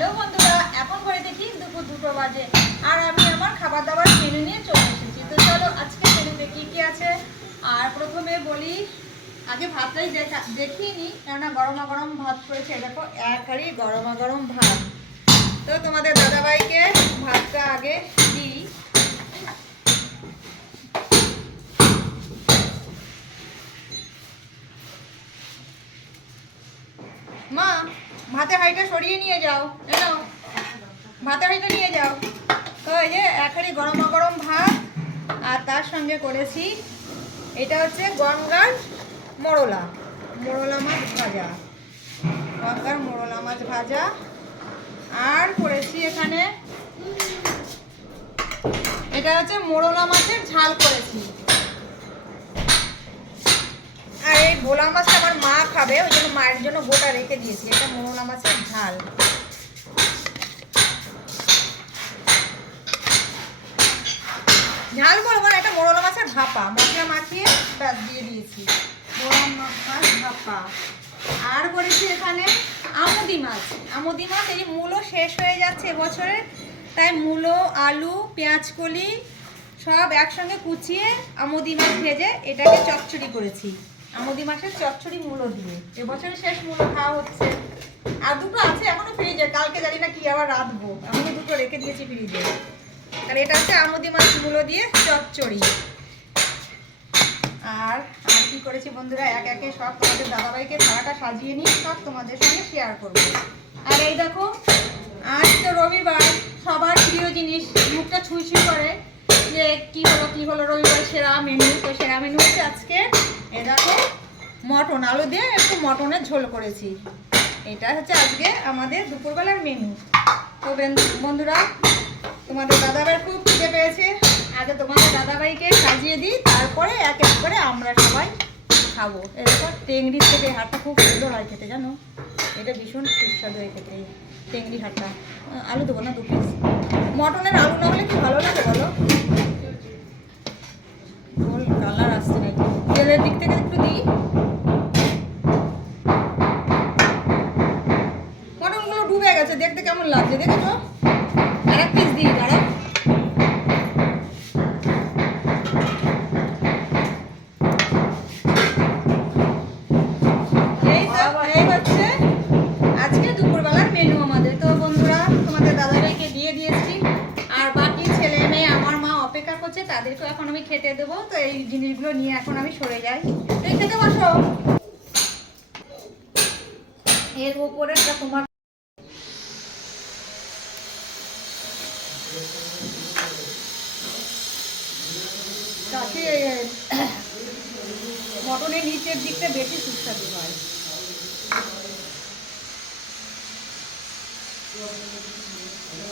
Hello বন্ধুরা, এখন করে দেখি দুপুর 2টো বাজে আর আমি আমার খাবার দাবার মেনু নিয়ে চলে এসেছি। তো চলো আজকে মেনুতে কি কি আছে। আর প্রথমে বলি, আগে ভাতটাই দেখিয়ে নিই, কেননা গরমা গরম ভাত করেছে। দেখো এক হাঁড়ি গরমা গরম ভাত। তো তোমাদের দাদাভাইকে ভাতটা আগে দিই। মা, ভাতের হাঁড়িটা সরিয়ে নিয়ে যাও, এনো ভাতের হাঁড়িটা নিয়ে যাও। তো এই যে এক হাঁড়ি গরমা গরম ভাত, আর তার সঙ্গে করেছি এটা হচ্ছে গঙ্গার মোরলা মাছ ভাজা, গঙ্গার মোরলা মাছ ভাজা। আর করেছি এখানে এটা হচ্ছে মোরলা মাছের ঝাল করেছি। আর এই ভোলা মাছটা আমার মা খাবে, ওই জন্য মায়ের জন্য গোটা রেখে দিয়েছি। এটা মোরলা মাছের ঝাল। ঝাল বলবো না, এটা মোরলা মাছের ভাপা, মশলা মাখিয়ে ব্যাস দিয়ে দিয়েছি, মোরলা মাছ ভাপা। আর করেছি এখানে আমুদি মাছ। এই মূলো শেষ হয়ে যাচ্ছে এবছরে, তাই মূলো, আলু, পেঁয়াজকলি সব একসঙ্গে কুচিয়ে আমুদি মাছ ভেজে এটাকে চচ্চড়ি করেছি। আমুদি মাছের চচ্চড়ি মূলো দিয়ে, এবছরে শেষ মূলো খাওয়া হচ্ছে। আর দুটো আছে এখনো ফ্রিজে, কালকে জানি না কি আবার রাঁধবো, এখনো দুটো রেখে দিয়েছি ফ্রিজে। আর এটা হচ্ছে আমুদি মাছ মূলো দিয়ে চচ্চড়ি। আর কি করেছি বন্ধুরা, এক একে সব তোমাদের দাদাভাইকে থালাটা সাজিয়ে নিয়ে সব তোমাদের সঙ্গে শেয়ার করবো। আর এই দেখো, আজ তো রবিবার, সবার প্রিয় জিনিস, মুখটা ছুঁই করে যে কি হলো রবিবার সেরা মেনু। তো সেরা মেনু হচ্ছে আজকে এই দেখো মটন, আলু দিয়ে একটু মটনের ঝোল করেছি। এটা হচ্ছে আজকে আমাদের দুপুরবেলার মেনু। তো বন্ধুরা, তোমাদের দাদাভাই খুব খিদে পেয়েছে, আগে তোমাদের দাদাভাইকে সাজিয়ে দিই, তারপরে এক এক করে আমরা সবাই খাবো। এরপর টেংরির থেকে হাটটা খুব সুন্দর হয় খেতে, জানো, এটা ভীষণ সুস্বাদু হয় খেতে। টেংরি হাটটা আলু দেবো না 2 পিস, মটনের আলু না হলে কি ভালো লাগে বলো। গোল কালার আসছে নাকি, তেলের দিক থেকে একটু দিই। মটনগুলো ডুবে গেছে, দেখতে কেমন লাগছে দেখেছো। আর এক পিস দিই, দাঁড়া। এই হচ্ছে আজকে দুপুরবেলার মেনু আমাদের। তো বন্ধুরা, তোমাদের দাদাভাইকে দিয়ে দিয়েছি, আর বাকি ছেলে মেয়ে আমার মা অপেক্ষা করছে, তাদেরকে এখন আমি খেতে দেবো। তো এই জিনিসগুলো নিয়ে এখন আমি সরে যাই। এই খেতে বসো। এর উপরে তোমার মটনের নিচের দিকটা বেশি সুস্বাদু হয়।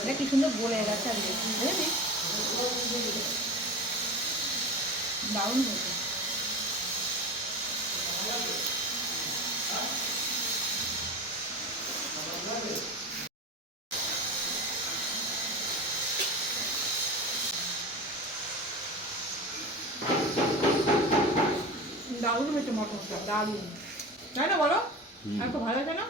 এটা কি সুন্দর বলে গেছে, আর বুঝলি দারুণ হয়েছে। দারুণ হয়েছে মটনটা, দারুণ, তাই না বলো? আর খুব ভালো আছে না?